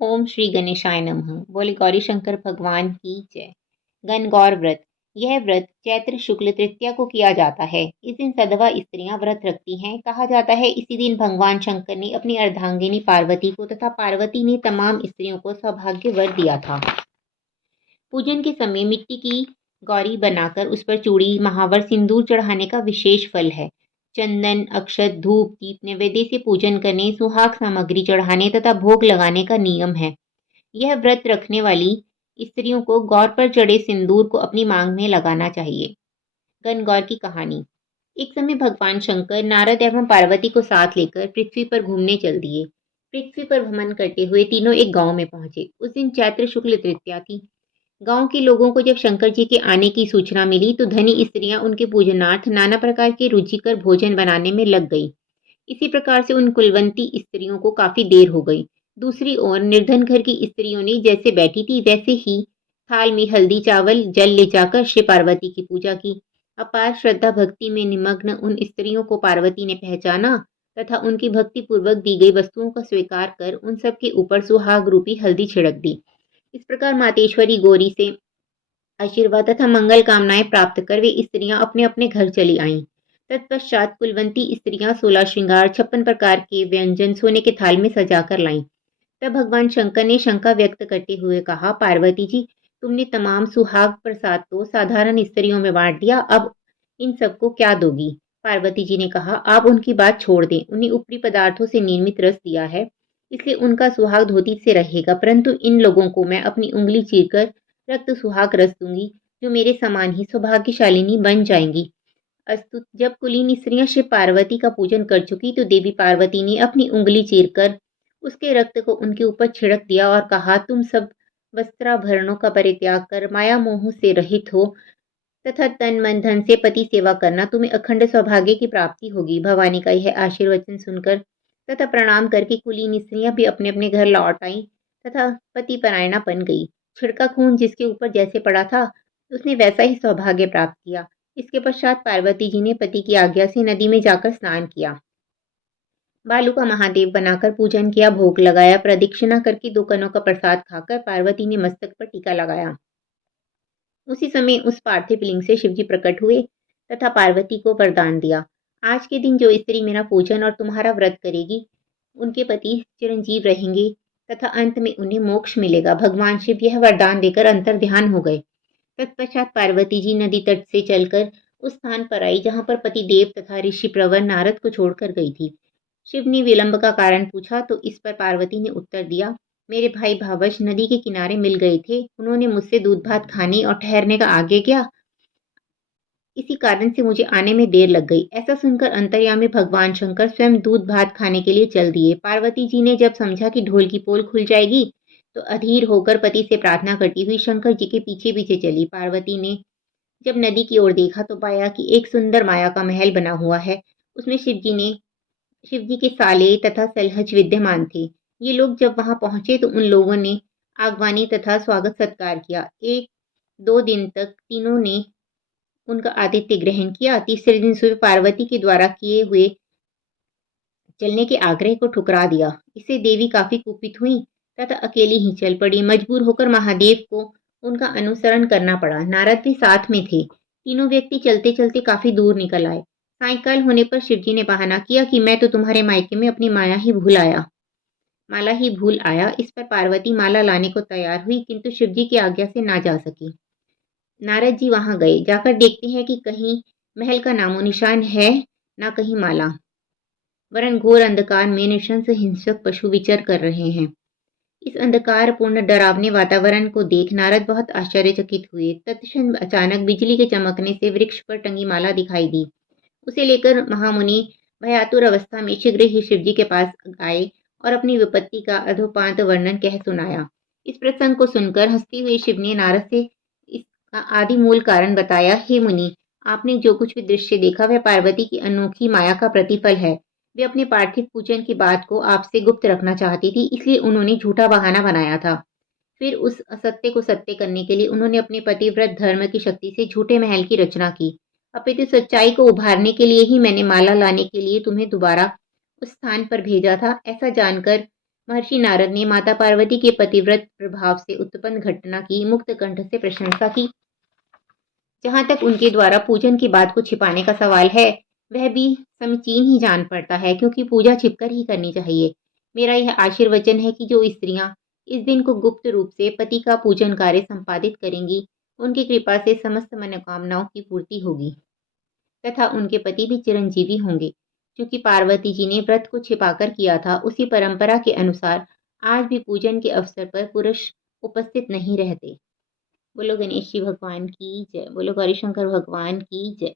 ओम श्री गणेशाय नमः। बोले गौरी शंकर भगवान की जय। गणगौर व्रत। यह व्रत चैत्र शुक्ल तृतीया को किया जाता है। इस दिन सधवा स्त्रियां व्रत रखती हैं। कहा जाता है इसी दिन भगवान शंकर ने अपनी अर्धांगिनी पार्वती को तथा पार्वती ने तमाम स्त्रियों को सौभाग्य वर दिया था। पूजन के समय मिट्टी की गौरी बनाकर उस पर चूड़ी, महावर, सिंदूर चढ़ाने का विशेष फल है। चंदन, अक्षत, धूप, दीप नैवेद्य से पूजन करने, सुहाग सामग्री चढ़ाने तथा भोग लगाने का नियम है। यह व्रत रखने वाली स्त्रियों को गौर पर चढ़े सिंदूर को अपनी मांग में लगाना चाहिए। गणगौर की कहानी। एक समय भगवान शंकर नारद एवं पार्वती को साथ लेकर पृथ्वी पर घूमने चल दिए। पृथ्वी पर भ्रमण करते हुए तीनों एक गांव में पहुंचे। उस दिन चैत्र शुक्ल तृतीया थी। गांव के लोगों को जब शंकर जी के आने की सूचना मिली तो धनी स्त्रियां उनके पूजनार्थ नाना प्रकार के रुचिकर भोजन बनाने में लग गई। इसी प्रकार से उन कुलवंती स्त्रियों को काफी देर हो गई। दूसरी ओर निर्धन घर की स्त्रियों ने जैसे बैठी थी वैसे ही थाल में हल्दी, चावल, जल ले जाकर श्री पार्वती की पूजा की। अपार श्रद्धा भक्ति में निमग्न उन स्त्रियों को पार्वती ने पहचाना तथा उनकी भक्ति पूर्वक दी गई वस्तुओं का स्वीकार कर उन सब के ऊपर सुहाग रूपी हल्दी छिड़क दी। इस प्रकार मातेश्वरी गौरी से आशीर्वाद तथा मंगल कामनाएं प्राप्त कर वे स्त्रियां अपने अपने घर चली आईं। तत्पश्चात कुलवंती स्त्रियां 16 श्रृंगार, 56 प्रकार के व्यंजन सोने के थाल में सजाकर लाईं। तब भगवान शंकर ने शंका व्यक्त करते हुए कहा, पार्वती जी, तुमने तमाम सुहाग प्रसाद तो साधारण स्त्रियों में बांट दिया, अब इन सबको क्या दोगी? पार्वती जी ने कहा, आप उनकी बात छोड़ दें। उन्हें ऊपरी पदार्थों से निर्मित रस दिया है, इसलिए उनका सुहाग धोती से रहेगा, परंतु इन लोगों को मैं अपनी उंगली चीरकर रक्त सुहाग रस दूंगी, जो मेरे समान ही सौभाग्यशालिनी बन जाएंगी। अस्तु, जब कुलीन स्त्रियां शिव पार्वती का पूजन कर चुकी तो देवी पार्वती ने अपनी उंगली चीरकर उसके रक्त को उनके ऊपर छिड़क दिया और कहा, तुम सब वस्त्राभरणों का परित्याग कर माया मोह से रहित हो तथा तन मन धन से पति सेवा करना, तुम्हें अखंड सौभाग्य की प्राप्ति होगी। भवानी का यह आशीर्वचन सुनकर तथा प्रणाम करके कुलीन स्त्रियां भी अपने अपने घर लौट आईं तथा पति परायणा बन गई। छिड़का खून जिसके ऊपर जैसे पड़ा था उसने वैसा ही सौभाग्य प्राप्त किया। इसके पश्चात पार्वती जी ने पति की आज्ञा से नदी में जाकर स्नान किया, बालू का महादेव बनाकर पूजन किया, भोग लगाया, प्रदक्षिणा करके 2 कनों का प्रसाद खाकर पार्वती ने मस्तक पर टीका लगाया। उसी समय उस पार्थिव लिंग से शिवजी प्रकट हुए तथा पार्वती को वरदान दिया, आज के दिन जो स्त्री मेरा पूजन और तुम्हारा व्रत करेगी उनके पति चिरंजीव रहेंगे तथा अंत में उन्हें मोक्ष मिलेगा। भगवान शिव यह वरदान देकर अंतर ध्यान हो गए। तत्पश्चात पार्वती जी नदी तट से चलकर उस स्थान पर आई जहां पर पति देव तथा ऋषि प्रवर नारद को छोड़कर गई थी। शिव ने विलंब का कारण पूछा तो इस पर पार्वती ने उत्तर दिया, मेरे भाई भावच नदी के किनारे मिल गए थे, उन्होंने मुझसे दूध भात खाने और ठहरने का आज्ञा किया, इसी कारण से मुझे आने में देर लग गई। ऐसा सुनकर अंतर्यामी भगवान शंकर स्वयं दूध भात खाने के लिए चल दिए। पार्वती जी ने जब समझा कि ढोल की पोल खुल जाएगी तो अधीर होकर पति से प्रार्थना करती हुई शंकर जी के पीछे पीछे चली। पार्वती ने जब नदी की ओर देखा तो पाया कि एक सुंदर माया का महल बना हुआ है, उसमें शिव जी के साले तथा सलहज विद्यमान थे। ये लोग जब वहां पहुंचे तो उन लोगों ने आगवानी तथा स्वागत सत्कार किया। 1-2 दिन तक तीनों ने उनका आतिथ्य ग्रहण किया। तीसरे दिन सुबह पार्वती के द्वारा किए हुए चलने के आग्रह को ठुकरा दिया। इससे देवी काफी कुपित हुई तथा अकेली ही चल पड़ी। मजबूर होकर महादेव को उनका अनुसरण करना पड़ा। नारद भी साथ में थे। तीनों व्यक्ति चलते चलते काफी दूर निकल आए। सायंकाल होने पर शिवजी ने बहाना किया कि मैं तो तुम्हारे मायके में अपनी माला ही भूल आया। इस पर पार्वती माला लाने को तैयार हुई, किंतु शिवजी की आज्ञा से ना जा सकी। नारद जी वहां गए। जाकर देखते हैं कि कहीं महल का नामो निशान है, ना कहीं माला, वरन घोर अंधकार में नृशंस हिंसक पशु विचर कर रहे हैं। इस अंधकार पूर्ण डरावने वातावरण को देख नारद बहुत आश्चर्यचकित हुए। तत्क्षण अचानक बिजली के चमकने से वृक्ष पर टंगी माला दिखाई दी। उसे लेकर महामुनि भयातुर अवस्था में शीघ्र ही शिवजी के पास आए और अपनी विपत्ति का अधोपांत वर्णन कह सुनाया। इस प्रसंग को सुनकर हंसते हुए शिव ने नारद से इसका आदि मूल कारण बताया। हे मुनि, आपने जो कुछ भी दृश्य देखा वह पार्वती की अनोखी माया का प्रतिफल है। वे अपने पार्थिव पूजन की बात को आपसे गुप्त रखना चाहती थी, इसलिए उन्होंने झूठा बहाना बनाया था। फिर उस असत्य को सत्य करने के लिए उन्होंने अपने पतिव्रत धर्म की शक्ति से झूठे महल की रचना की। अपितु सच्चाई को उभारने के लिए ही मैंने माला लाने के लिए तुम्हें दोबारा उस स्थान पर भेजा था। ऐसा जानकर महर्षि नारद ने माता पार्वती के पतिव्रत प्रभाव से उत्पन्न घटना की मुक्त कंठ से प्रशंसा की। जहां तक उनके द्वारा पूजन की बात को छिपाने का सवाल है, वह भी समीचीन ही जान पड़ता है, क्योंकि पूजा छिपकर ही करनी चाहिए। मेरा यह आशीर्वचन है कि जो स्त्रियां इस दिन को गुप्त रूप से पति का पूजन कार्य संपादित करेंगी, उनकी कृपा से समस्त मनोकामनाओं की पूर्ति होगी तथा उनके पति भी चिरंजीवी होंगे। क्योंकि पार्वती जी ने व्रत को छिपाकर किया था, उसी परंपरा के अनुसार आज भी पूजन के अवसर पर पुरुष उपस्थित नहीं रहते। बोलो गणेश जी भगवान की जय। बोलो गौरी शंकर भगवान की जय।